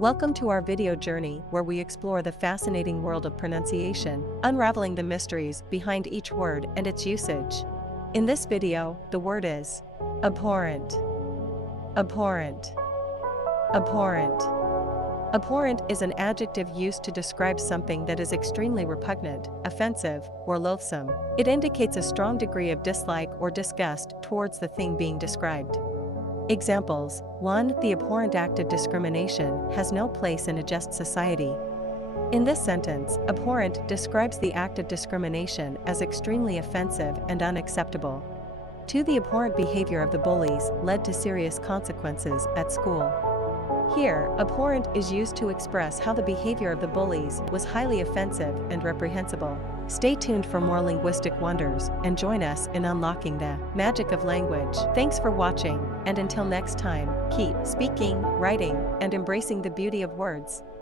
Welcome to our video journey where we explore the fascinating world of pronunciation, unraveling the mysteries behind each word and its usage. In this video, the word is abhorrent. Abhorrent. Abhorrent. Abhorrent is an adjective used to describe something that is extremely repugnant, offensive, or loathsome. It indicates a strong degree of dislike or disgust towards the thing being described. Examples: 1. The abhorrent act of discrimination has no place in a just society. In this sentence, abhorrent describes the act of discrimination as extremely offensive and unacceptable. 2. The abhorrent behavior of the bullies led to serious consequences at school. Here, abhorrent is used to express how the behavior of the bullies was highly offensive and reprehensible. Stay tuned for more linguistic wonders and join us in unlocking the magic of language. Thanks for watching, and until next time, keep speaking, writing, and embracing the beauty of words.